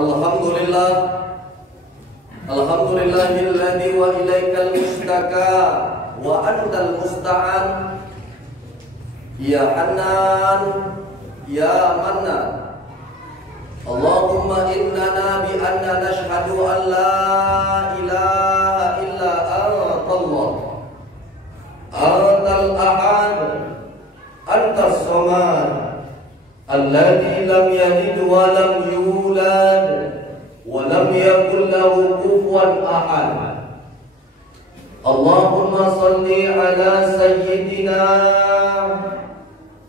Alhamdulillah, alhamdulillahilladzi wa ilaikal mustaka wa antal musta'an. Ya Hannan, ya Mannan. Allahumma innana bi anna nashhadu an la ilaha illa Allah. Antal ahad, antas samad, alladzi lam yalid wa lam yulad wa lam yakul lahu kufuwan ahad. Allahumma salli ala sayyidina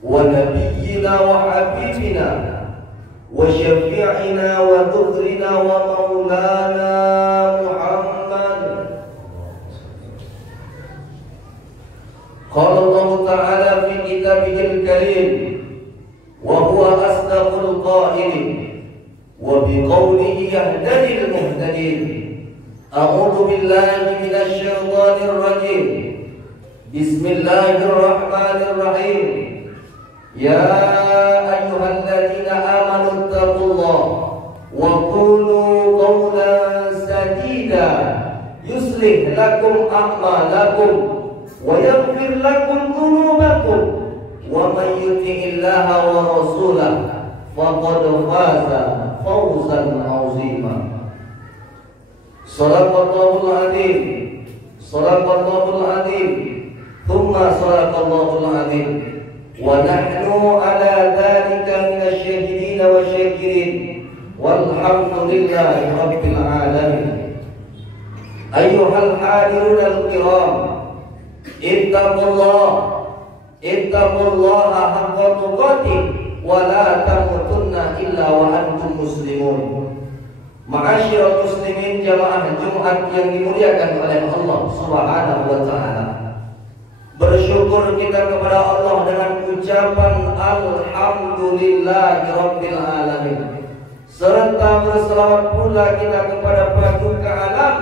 wa nabiyyina wa habibina wa syafi'ina wa dhukhrina wa maulana Muhammad. Qala Allah Ta'ala fi kitabihil karim wa huwa asdaqul qailin wa biqawlihi yahdil muhtadin. A'udzu billahi minasy syaithanir rajim. Bismillahirrahmanirrahim. Ya ayyuhalladzina amanu taqullaha wa qulu qawlan sadida yuslih lakum a'malakum wa yaghfir lakum dhunubakum wa may yuti'illaha wa rasulahu faqad faza fawzan 'azima. Shadaqallahul 'azim. Shadaqallahul 'azim. Thumma shadaqallahul 'azim. Wa nahnu 'ala dzalika minasy syahidin wa syakirin. Walhamdulillahi rabbil 'alamin. Ayyuhal hadirunal kiram, ittaqullaha haqqa tuqatih wa la tamutunna illa wa antum muslimun. Ma'asyiral muslimin, jamaah Jumat yang dimuliakan oleh Allah Subhanahu wa taala. Bersyukur kita kepada Allah dengan ucapan alhamdulillahi rabbil alamin. Serta berselawat pula kita kepada paduka alam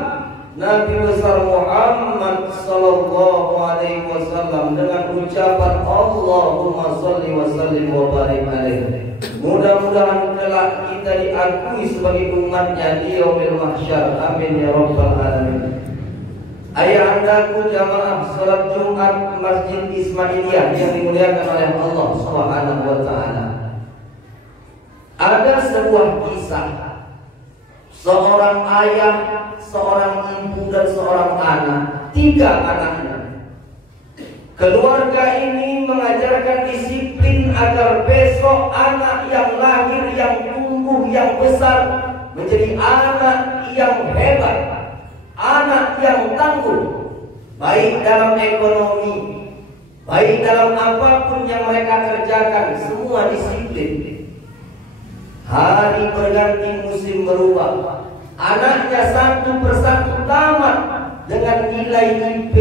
Nabi besar Muhammad sallallahu alaihi wasallam dengan ucapan Allahumma shalli wa sallim wa barik alaihi. Mudah-mudahan kelak kita diakui sebagai umatnya di yaumil mahsyar. Amin ya rabbal alamin. Ayahandaku jamaah salat Jumat Masjid Ismailiyah yang dimuliakan oleh Allah Subhanahu wa taala. Ada sebuah kisah seorang ayah, seorang ibu dan seorang anak, 3 anaknya. Keluarga ini mengajarkan disiplin agar besok anak yang lahir, yang tumbuh, yang besar menjadi anak yang hebat, anak yang tangguh, baik dalam ekonomi, baik dalam apapun yang mereka kerjakan, semua disiplin. Hari berganti, musim berubah. Anaknya satu persatu tamat dengan nilai IP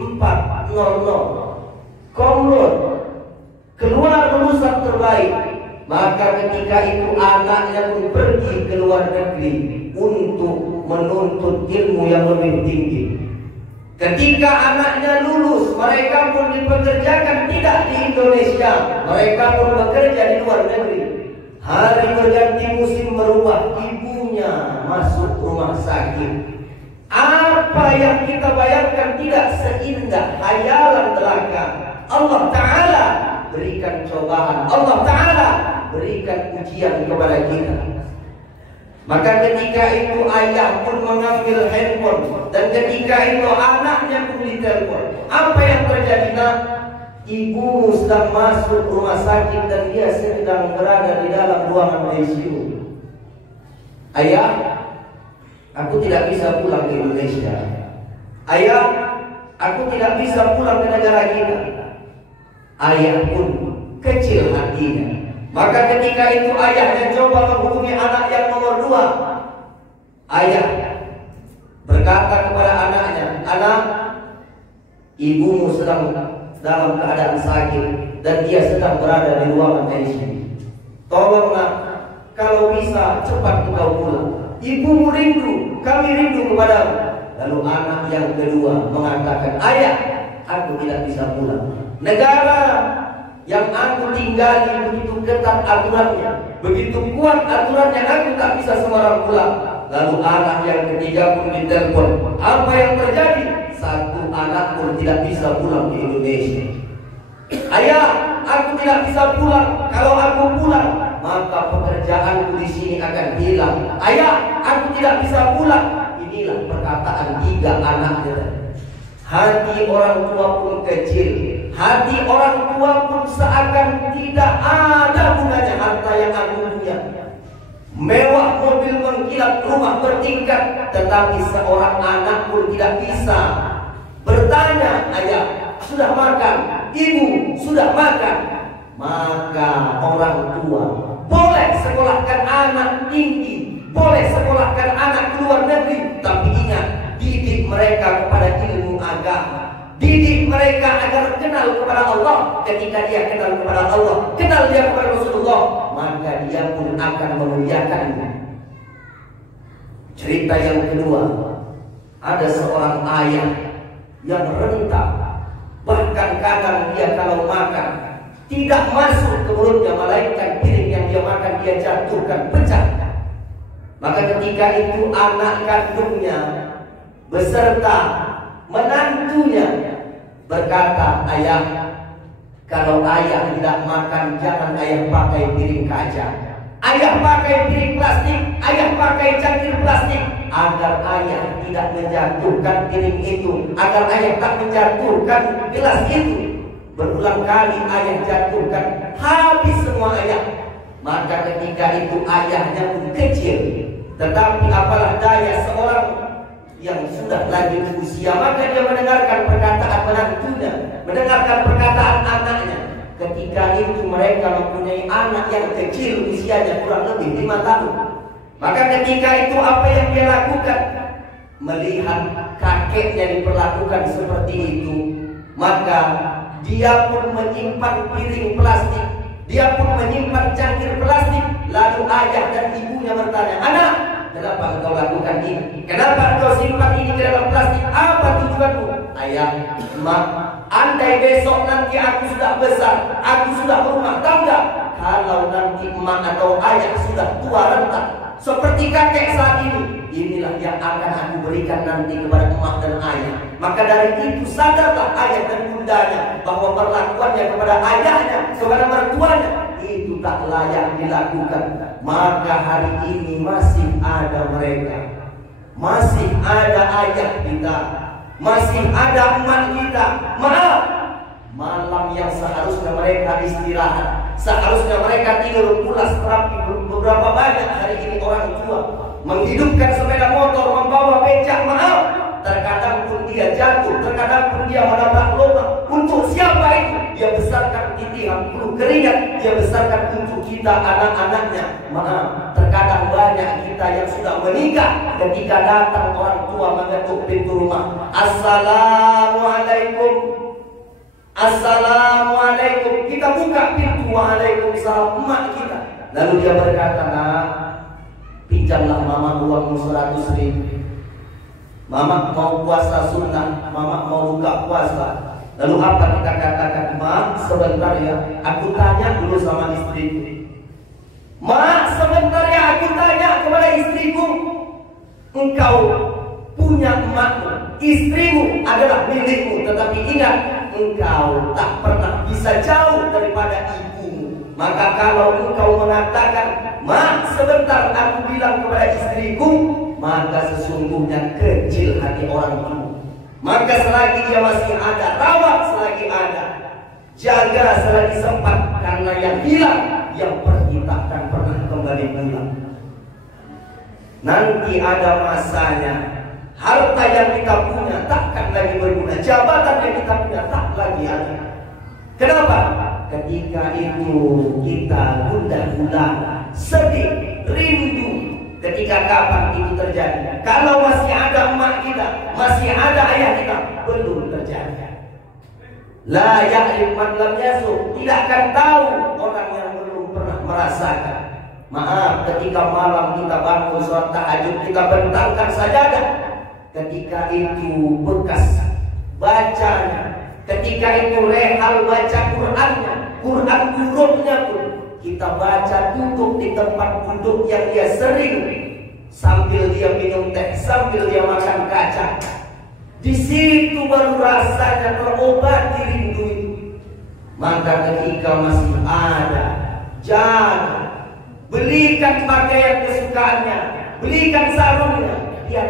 400, komlot, keluar lulusan terbaik. Maka ketika itu anaknya pun pergi ke luar negeri untuk menuntut ilmu yang lebih tinggi. Ketika anaknya lulus, mereka pun dipekerjakan tidak di Indonesia, mereka pun bekerja di luar negeri. Hari berganti, musim berubah, ibunya masuk rumah sakit. Apa yang kita bayangkan tidak seindah hayalan belaka. Allah Ta'ala berikan cobaan, Allah Ta'ala berikan ujian kepada kita. Maka ketika itu ayah pun mengambil handphone, dan ketika itu anaknya pun ditelepon. Apa yang terjadi nak? Ibu sedang masuk rumah sakit dan dia sedang berada di dalam ruangan ICU. Ayah, aku tidak bisa pulang ke Indonesia. Ayah, aku tidak bisa pulang ke negara kita. Ayah pun kecil hatinya. Maka ketika itu ayahnya coba menghubungi anak yang nomor 2. Ayah berkata kepada anaknya, anak, ibumu sedang dalam keadaan sakit dan dia sedang berada di ruangan ICU. Tolonglah, kalau bisa cepat engkau pulang. Ibumu rindu, kami rindu kepadamu. Lalu anak yang kedua mengatakan, ayah, aku tidak bisa pulang. Negara yang aku tinggali begitu ketat aturannya. begitu kuat aturannya, aku tak bisa sembarang pulang. Lalu anak yang ketiga pun ditelepon. Apa yang terjadi? Satu anak pun tidak bisa pulang di Indonesia. Ayah, aku tidak bisa pulang. Kalau aku pulang, maka pekerjaanku di sini akan hilang. Ayah, aku tidak bisa pulang. Inilah perkataan tiga anaknya. Hati orang tua pun kecil, hati orang tua pun seakan tidak ada gunanya harta yang aku punya. Mewah mobil mengkilat, rumah bertingkat, tetapi seorang anak pun tidak bisa bertanya, ayah sudah makan, ibu sudah makan. Maka orang tua boleh sekolahkan anak tinggi, boleh sekolahkan anak ke luar negeri, tapi ingat, didik mereka kepada ilmu agama, didik mereka agar kenal kepada Allah. Ketika dia kenal kepada Allah, kenal dia kepada Rasulullah, maka dia pun akan memuliakanmu. Cerita yang kedua, ada seorang ayah yang renta, bahkan kadang dia kalau makan tidak masuk ke mulutnya, melainkan piring yang dia makan dia jatuhkan, pecah. Maka ketika itu anak kandungnya beserta menantunya berkata, ayah, kalau ayah tidak makan, jangan ayah pakai piring kaca, ayah pakai piring plastik, ayah pakai cangkir plastik, agar ayah tidak menjatuhkan piring itu, agar ayah tak menjatuhkan gelas itu. Berulang kali ayah jatuhkan, habis semua ayah. Maka ketika itu ayahnya pun kecil, tetapi apalah daya seorang yang sudah lanjut usia, maka dia mendengarkan perkataan menantunya, mendengarkan perkataan anaknya. Ketika itu mereka mempunyai anak yang kecil, usianya kurang lebih 5 tahun. Maka ketika itu apa yang dia lakukan? Melihat kakeknya diperlakukan seperti itu, maka dia pun menyimpan piring plastik, dia pun menyimpan cangkir plastik. Lalu ayah dan ibunya bertanya, anak, kenapa engkau lakukan ini? Kenapa engkau simpan ini ke dalam plastik? Apa tujuanmu? Ayah, mak, andai besok nanti aku sudah besar, aku sudah berumah tangga, kalau nanti emak atau ayah sudah tua renta seperti kakek saat ini, inilah yang akan aku berikan nanti kepada emak dan ayah. Maka dari itu sadarlah ayah dan bundanya bahwa perlakuannya kepada ayahnya, kepada mertuanya itu tak layak dilakukan. Maka hari ini masih ada mereka, masih ada ayah kita, masih ada emak kita. Maaf, malam yang seharusnya mereka istirahat, seharusnya mereka tidur pulas terapi, beberapa banyak hari ini orang tua menghidupkan sepeda motor, membawa becak. Maaf, terkadang pun dia jatuh, terkadang pun dia menabrak lubang. Untuk siapa itu? Dia besarkan titihan penuh keringat, dia besarkan untuk kita anak-anaknya. Maaf, terkadang banyak kita yang sudah menikah, ketika datang orang tua mengetuk pintu rumah, assalamualaikum, assalamualaikum, kita buka pintu, waalaikumsalam, emak kita. Lalu dia berkata, nah, pinjamlah mama uangmu 100.000. Mama mau puasa sunnah, mama mau buka puasa. Lalu apa kita katakan? Ma, sebentar ya, aku tanya dulu sama istriku. Ma, sebentar ya, aku tanya kepada istriku. Engkau punya emakmu, istrimu adalah milikmu, tetapi ingat, engkau tak pernah bisa jauh daripada ibumu. Maka kalau engkau mengatakan, ma, sebentar aku bilang kepada istriku, maka sesungguhnya kecil hati orang tua. Maka selagi dia masih ada, rawat selagi ada, jaga selagi sempat, karena yang hilang, yang pergi takkan pernah kembali pulang. Nanti ada masanya, harta yang kita punya takkan lagi berguna, jabatan yang kita punya tak lagi ada. Kenapa? Ketika itu kita gundah gulana, sedih, rindu. Ketika kapan itu terjadi? Kalau masih ada emak kita, masih ada ayah kita, belum terjadi. La ya'rif man lam yasuk, tidak akan tahu orang yang belum pernah merasakan. Maaf, ketika malam kita bangun sholat tahajud, kita bentangkan sajadah. Ketika itu bekas bacanya, ketika itu rehal baca Qur'annya, Qur'an hurufnya pun kita baca duduk di tempat duduk yang dia sering, sambil dia minum teh, sambil dia makan kacang. Di situ baru rasanya terobati rindu itu. Maka ketika masih ada, jangan belikan pakaian kesukaannya, belikan sarungnya. Dia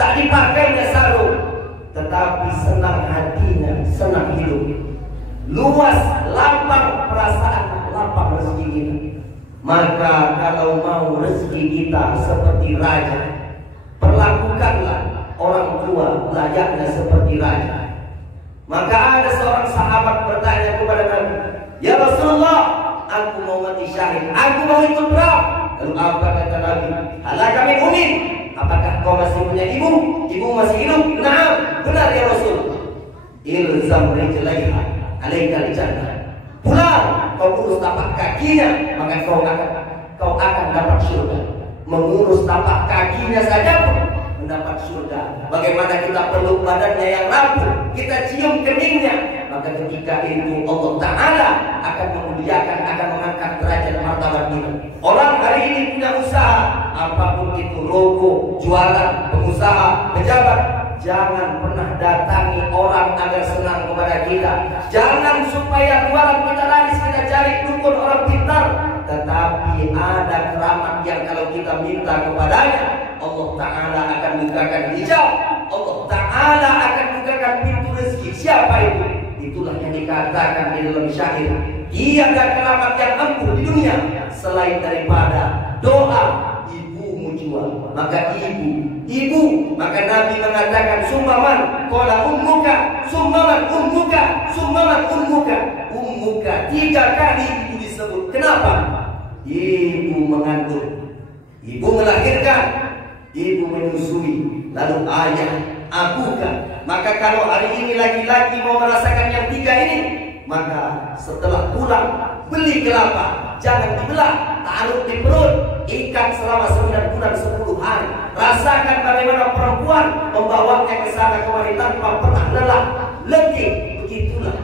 tak dipakainya sarung, tetapi senang hatinya, senang hidup. Luas, lapang perasaan, lapang rezeki kita. Maka kalau mau rezeki kita seperti raja, perlakukanlah orang tua layaknya seperti raja. Maka ada seorang sahabat bertanya kepada Nabi, "Ya Rasulullah, aku mau mati syahid, aku mau ikut perang." Lalu apa kata Nabi? "Halaka min ummin." Apakah kau masih punya ibu? Ibu masih hidup? Naam, benar ya Rasul. "Ilzam rijlaiha alaikal jannah." Pulang, kau urus tapak kakinya, maka kau akan dapat surga. Mengurus tapak kakinya saja pun mendapat surga. Bagaimana kita peluk badannya yang rapuh, kita cium keningnya, maka ketika itu Allah Ta'ala akan memuliakan, akan mengangkat derajat martabat kita. Orang hari ini punya usaha, apapun itu, logo, jualan, pengusaha, pejabat, jangan pernah datangi orang agar senang kepada kita. Jangan supaya jualan kita laris, kita cari dukun orang pintar. Tetapi ada keramat yang kalau kita minta kepadanya, Allah Ta'ala akan bukakan hijab, Allah Ta'ala akan bukakan pintu rezeki. Siapa itu? Itulah yang dikatakan di dalam syair, tiada keramat yang ampuh di dunia selain daripada doa ibumu jua. Maka ibu, maka Nabi mengatakan summaman, qala ummuka, summaman ummuka, summaman ummuka. Ummuka 3 kali itu disebut. Kenapa? Ibu mengandung, ibu melahirkan, ibu menyusui, lalu ayah, abuka. Maka kalau hari ini laki-laki mau merasakan yang 3 ini, maka setelah pulang beli kelapa, jangan dibelah, taruh di perut, ikat selama 9 bulan 10 hari. Rasakan bagaimana perempuan membawanya ke sana kemari tanpa pernah lelah, letih. Begitulah.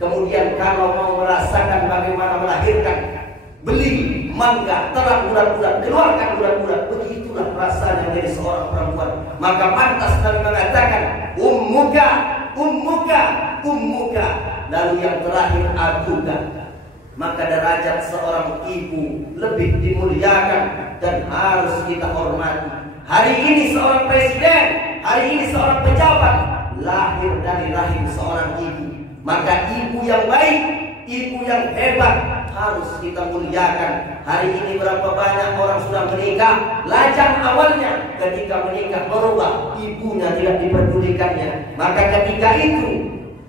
Kemudian kalau mau merasakan bagaimana melahirkan, beli mangga, terang bulan-bulan, keluarkan bulan-bulan. Begitulah rasanya menjadi seorang perempuan. Maka pantas Nabi mengatakan ummuka, ummuka, ummuka. Lalu yang terakhir abuka. Maka derajat seorang ibu lebih dimuliakan dan harus kita hormati. Hari ini seorang presiden, hari ini seorang pejabat lahir dari rahim seorang ibu. Maka ibu yang baik, ibu yang hebat harus kita muliakan. Hari ini berapa banyak orang sudah menikah, lajang awalnya, ketika menikah berubah, ibunya tidak diperdulikannya. Maka ketika itu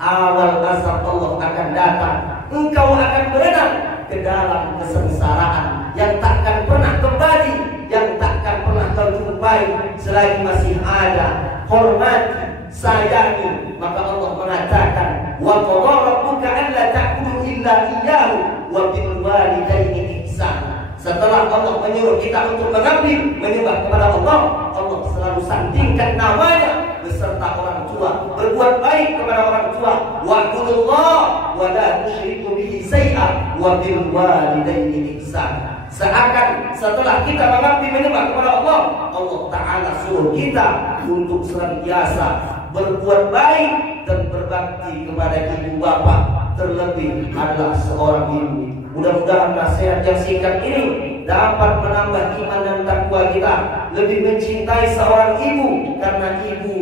awal azab Allah akan datang. Engkau akan berenang ke dalam kesengsaraan yang takkan pernah kembali, yang takkan pernah kau jumpai selagi masih ada. Hormati, sayangi. Maka Allah mengatakan, wa qadha rabbuka alla ta'budu illa iyyahu wa bil walidaini ihsana. Setelah Allah menyuruh kita untuk mengabdi, menyembah kepada Allah, Allah selalu sandingkan namanya beserta orang tua. Berbuat baik kepada orang tua. Wa'budullah wa la tusyriku bihi syai'a wa bil walidaini ihsana. Seakan setelah kita mengabdi menyembah kepada Allah, Allah Ta'ala suruh kita untuk senantiasa berbuat baik dan berbakti kepada ibu bapak, terlebih adalah seorang ibu. Mudah-mudahan nasihat yang singkat ini dapat menambah iman dan takwa kita, lebih mencintai seorang ibu, karena ibu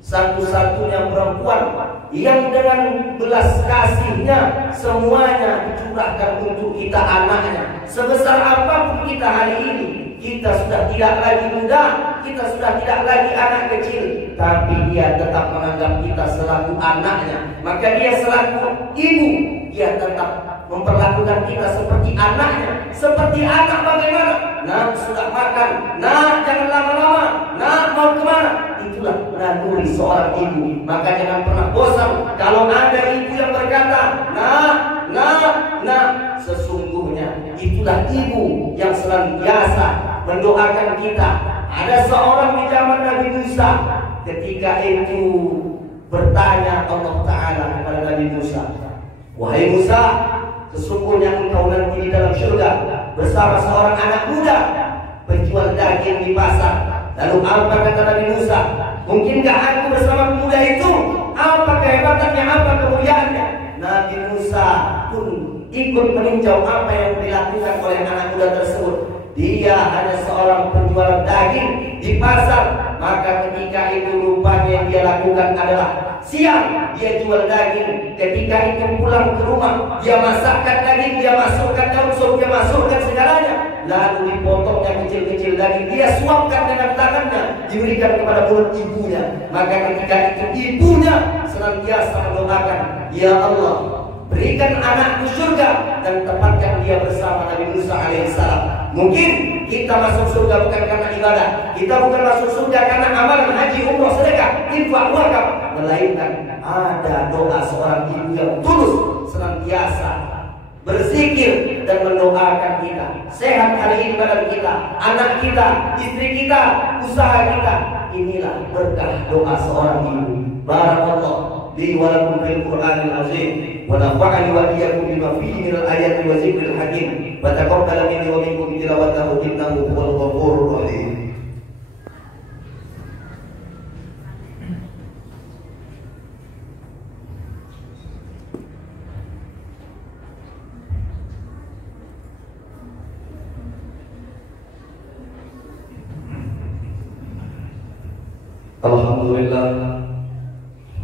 satu-satunya perempuan yang dengan belas kasihnya semuanya dicurahkan untuk kita anaknya. Sebesar apapun kita hari ini, kita sudah tidak lagi muda, kita sudah tidak lagi anak kecil, tapi dia tetap menganggap kita selaku anaknya. Maka dia selaku ibu, dia tetap memperlakukan kita seperti anaknya. Seperti anak bagaimana? Nah, sudah makan. Nah, jangan lama-lama. Nah, mau kemana? Itulah naluri seorang ibu. Maka jangan pernah bosan kalau ada ibu yang berkata, nah, sesungguhnya itulah ibu yang senantiasa mendoakan kita. Ada seorang di zaman Nabi Musa, ketika itu bertanya Allah Ta'ala kepada Nabi Musa, wahai Musa, sesungguhnya engkau nanti di dalam surga bersama seorang anak muda penjual daging di pasar. Lalu apa kata Nabi Musa? Mungkinkah aku bersama pemuda itu? Apa kehebatannya, apa kemuliaannya? Nabi Musa pun ikut meninjau apa yang dilakukan oleh anak muda tersebut. Dia hanya seorang penjual daging di pasar. Maka ketika itu rupanya yang dia lakukan adalah siang dia jual daging, ketika itu pulang ke rumah dia masakkan daging, dia masukkan daun sup, dia masukkan segalanya, lalu dipotongnya kecil-kecil daging, dia suapkan dengan tangannya, diberikan kepada mulut ibunya. Maka ketika itu ibunya senantiasa mendoakan, ya Allah, berikan anakku surga dan tempatkan dia bersama Nabi Musa alaihissalam. Mungkin kita masuk surga bukan karena ibadah, kita bukan masuk surga karena amalan haji, umroh, sedekah, infak, wakaf, melainkan ada doa seorang ibu yang tulus senantiasa berzikir dan mendoakan kita sehat hari ini badan kita, anak kita, istri kita, usaha kita. Inilah berkah doa seorang ibu. Barakallah li wa lakum fil Qur'anil azim wa nafa'ani wa iyyakum bima fihi minal ayati wa zikril hakim wa taqabbal minni wa minkum tilawatahu innahu huwal ghafurur rahim.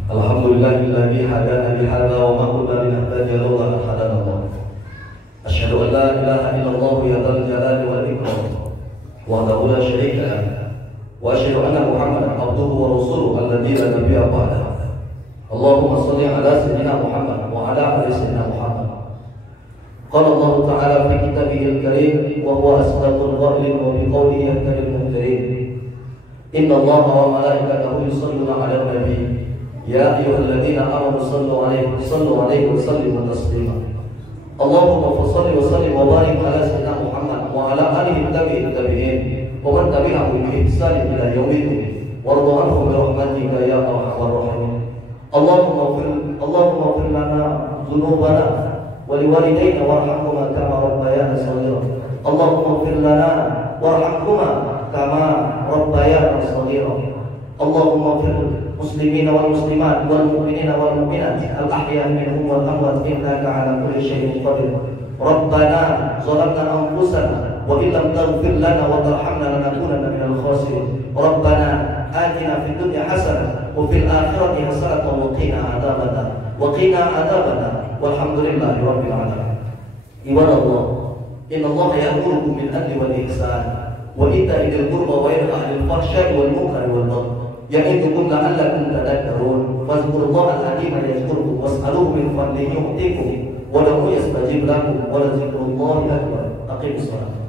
Alhamdulillahilladzi hadana li hadza wa ma kunna linahtadiya laula an hadana Allah. Asyhadu an la ilaha illallah ya dzal jalali wal ikram wahdahu la syarika lah wa asyhadu anna Muhammadan abduhu wa rasuluhu alladzi la nabiyya ba'dahu. Allahumma shalli ala sayyidina Muhammad wa ala ali sayyidina Muhammad. Qala Allah ta'ala fi kitabihil karim wa huwa asdaqul qailin wa bi qawlihi yahtadil muhtadin. Inna Allaha wa malaikatahu yusalluna 'alan nabi ya ayyuhalladzina amanu sallu 'alaihi wa sallimu taslima. Allahumma shalli wa sallim wa barik ala sayyidina Muhammad wa ala alihi tabi'in wa man tabi'ahum bi ihsan ila yaumiddin warḍa 'anhum bi rahmatika ya arhamar rahimin. Allahumma ighfir lana dhunubana wa liwalidayna warhamhuma kama rabbayana shaghira. Allahumma ighfir lana warhamhuma kama rabbayana shaghira. Allahumma ighfir muslimina wal muslimat wal mu'minina wal mu'minat al ahya'i minhum wal amwat innaka 'ala kulli syai'in qadir. Rabbana zalamna anfusana wa in lam taghfir lana wa tarhamna lanakunanna minal khasirin. Rabbana atina fid dunya hasanah wa fil akhirati hasanah wa qina adzabannar walhamdulillahi rabbil alamin. Ibadallah, innallaha ya'murukum bil adli wal ihsan wa ita'i dzil qurba wa yanha 'anil fahsya'i wal munkari wal baghi ya'idukum la'allakum tadhakkarun. Fadhkurullaha al-'azima yadhkurkum was'aluhu min fadlihi yu'tikum wa lahu yastajib lakum wa la dzikrullahi akbar. Aqimus shalah.